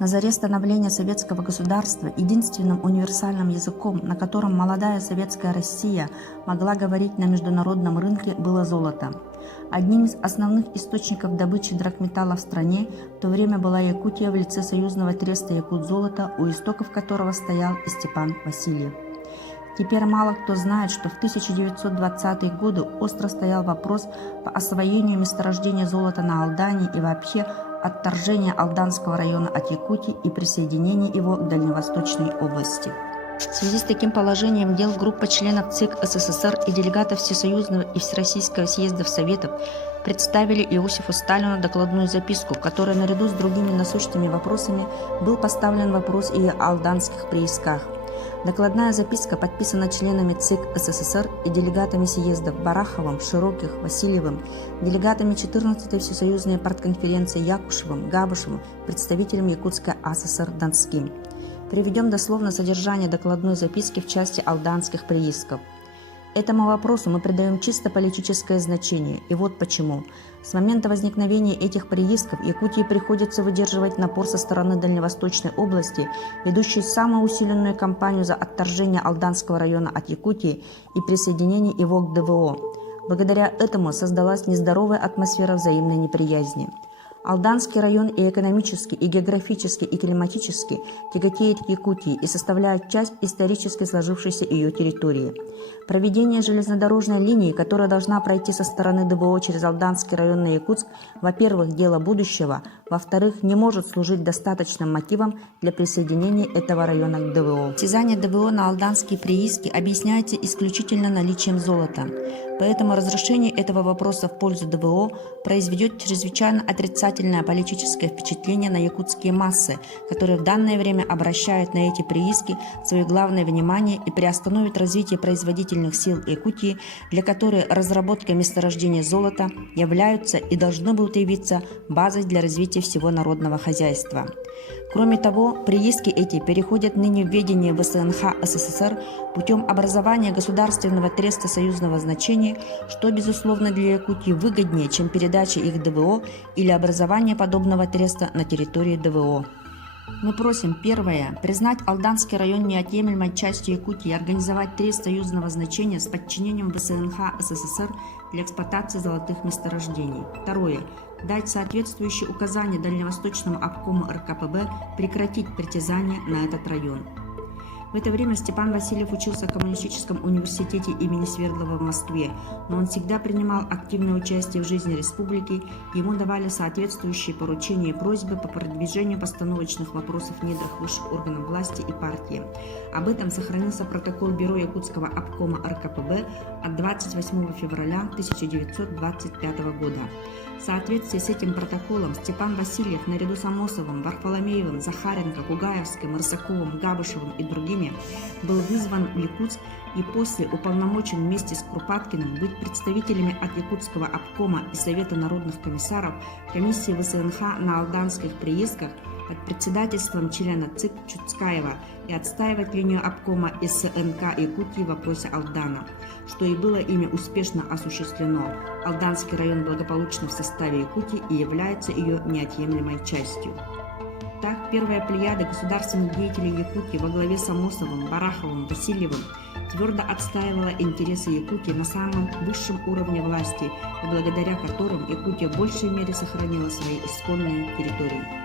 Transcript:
На заре становления советского государства единственным универсальным языком, на котором молодая советская Россия могла говорить на международном рынке, было золото. Одним из основных источников добычи драгметалла в стране в то время была Якутия в лице союзного треста «Якутзолото», у истоков которого стоял и Степан Васильев. Теперь мало кто знает, что в 1920-е годы остро стоял вопрос по освоению месторождения золота на Алдане и вообще отторжения Алданского района от Якутии и присоединения его к Дальневосточной области. В связи с таким положением дел группа членов ЦИК СССР и делегатов Всесоюзного и Всероссийского съездов Советов представили Иосифу Сталину докладную записку, в которой наряду с другими насущными вопросами был поставлен вопрос и о алданских приисках. Докладная записка подписана членами ЦИК СССР и делегатами съездов Бараховым, Широких, Васильевым, делегатами 14-й Всесоюзной партконференции Якушевым, Габышевым, представителем Якутской АССР Донским. Приведем дословно содержание докладной записки в части алданских приисков. Этому вопросу мы придаем чисто политическое значение, и вот почему. С момента возникновения этих приисков Якутии приходится выдерживать напор со стороны Дальневосточной области, ведущей самую усиленную кампанию за отторжение Алданского района от Якутии и присоединение его к ДВО. Благодаря этому создалась нездоровая атмосфера взаимной неприязни. Алданский район и экономически, и географически, и климатически тяготеет к Якутии и составляет часть исторически сложившейся ее территории. Проведение железнодорожной линии, которая должна пройти со стороны ДВО через Алданский район на Якутск, во-первых, дело будущего, во-вторых, не может служить достаточным мотивом для присоединения этого района к ДВО. Притязание ДВО на алданские прииски объясняется исключительно наличием золота. Поэтому разрешение этого вопроса в пользу ДВО произведет чрезвычайно отрицательное политическое впечатление на якутские массы, которые в данное время обращают на эти прииски свое главное внимание и приостановит развитие производительных сил Якутии, для которой разработка месторождения золота являются и должны будут явиться базой для развития всего народного хозяйства. Кроме того, прииски эти переходят ныне в ведение ВСНХ СССР путем образования государственного треста союзного значения, что, безусловно, для Якутии выгоднее, чем передача их ДВО или образование подобного треста на территории ДВО. Мы просим, первое, признать Алданский район неотъемлемой частью Якутии и организовать трест союзного значения с подчинением ВСНХ СССР для эксплуатации золотых месторождений. Второе, дать соответствующие указания Дальневосточному обкому РКПБ прекратить притязания на этот район. В это время Степан Васильев учился в Коммунистическом университете имени Свердлова в Москве, но он всегда принимал активное участие в жизни республики, ему давали соответствующие поручения и просьбы по продвижению постановочных вопросов в недрах высших органов власти и партии. Об этом сохранился протокол Бюро Якутского обкома РКПБ от 28 февраля 1925 года. В соответствии с этим протоколом Степан Васильев наряду с Амосовым, Варфоломеевым, Захаренко, Кугаевским, Рысаковым, Габышевым и другими был вызван в Якутск и после уполномочен вместе с Курпаткиным быть представителями от Якутского обкома и Совета народных комиссаров комиссии ВСНХ на алданских приисках под председательством члена ЦИК Чуцкаева и отстаивать линию обкома СНК Якутии в вопросе Алдана, что и было ими успешно осуществлено. Алданский район благополучно в составе Якутии и является ее неотъемлемой частью. Так, первая плеяда государственных деятелей Якутии во главе с Амосовым, Бараховым, Васильевым твердо отстаивала интересы Якутии на самом высшем уровне власти, и благодаря которым Якутия в большей мере сохранила свои исконные территории.